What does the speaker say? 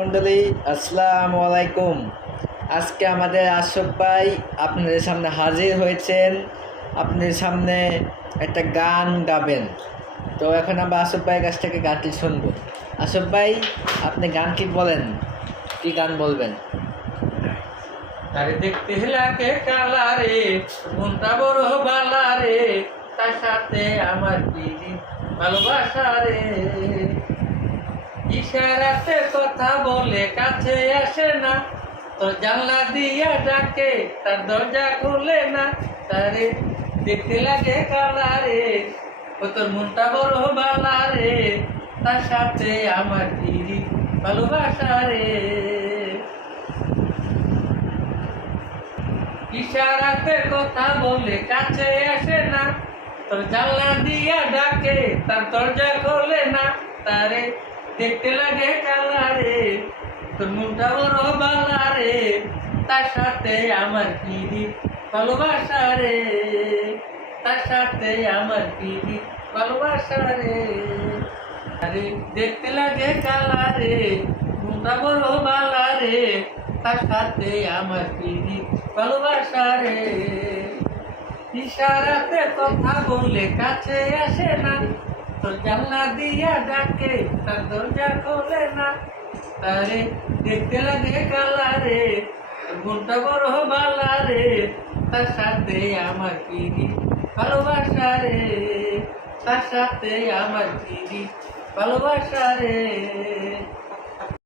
মন্ডলী, আসসালামু আলাইকুম। আজকে আমাদের আশরাফ ভাই আপনাদের সামনে হাজির হয়েছেন। আপনাদের সামনে একটা গান গাবেন। তো এখন আমরা আশরাফ ভাইয়ের কাছ থেকে গানটি শুনবো। আশরাফ ভাই, আপনি গান কি বলেন, কি গান বলবেন? তারে দেখতে লাগে কালা রে, মনটা বড় বালা রে, তার সাথে আমার কি ভালোবাসা রে। ইশারাতে কথা বলে কাছে আসে না, তোর জানলা দিয়া ডাকে তার দরজা খুলে না। তারে দেখতে লাগে কালা রে, ও তোর মনটা বড় বালা রে, তার সাথে আমার কি ভালোবাসা রে। ইশারাতে কথা বলে কাছে আসে না, তোর জানলা দিয়া ডাকে তার দরজা খোলে না। তারে দেখতে লাগে কালা রে, তোর মনটা বড় বালা রে, তার সাথে আমার কি ভালোবাসা রে, তার সাথে আমার কি ভালোবাসা রে। আরে দেখতে লাগে কালা রে, মনটা বড় বালা রে, তার সাথে আমার কি ভালোবাসা রে। ইশারাতে কথা বলে কাছে আসে না, তোর জানলা দিয়া ডাকে তার দরজা খোলে না। তারে দেখতে লাগে কালা রে, মনটা বড় বালা রে, তার সাথে আমার কি ভালোবাসা রে, তার সাথে আমার কি ভালোবাসা রে।